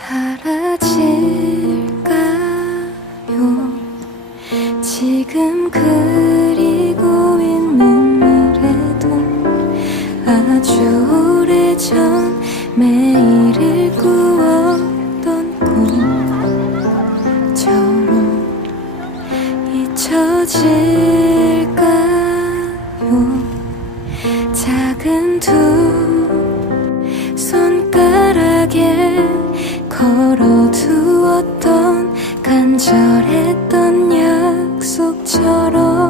사라질까요? 지금 그리고 있는 미래도 아주 오래전 매일을 꾸었던 꿈처럼 잊혀질까요? 작은 두 손가락에 걸어두었던 간절했던 약속처럼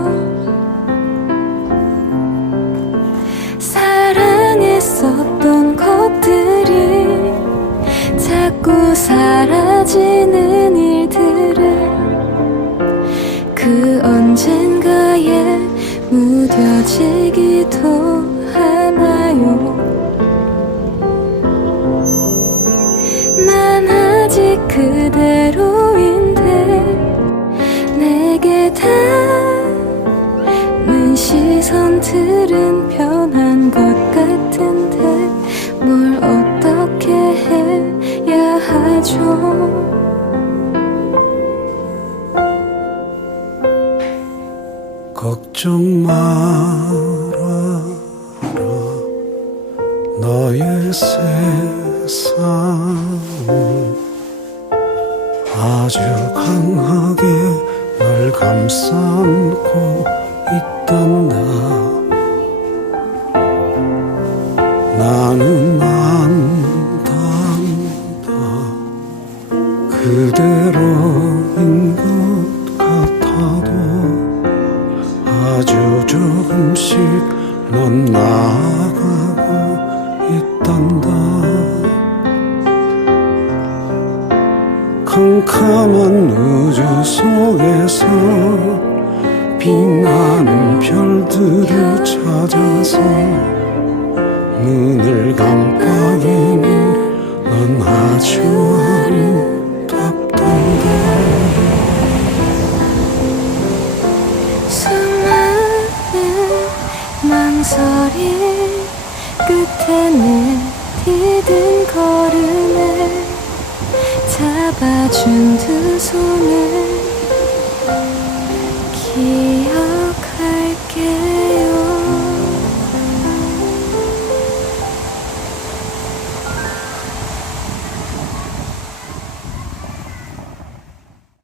사랑했었던 것들이 자꾸 사라지는 일들을 그 언젠가에 무뎌지기도 그대로인데 내게 닿는 시선들은 변한 것 같은데 뭘 어떻게 해야 하죠? 걱정 말아라 너의 세상은 아주 강하게 널 감싸안고 있단다 나는 안단다. 그대로인 것 같아도 아주 조금씩 넌 나아가고 있단다 캄캄한 우주 속에서 빛나는 별들을 찾아서 눈을 깜빡이면 넌 아주 아름답단다 수많은 망설임 끝에 내 디딘 걸음에 잡아준 두 손을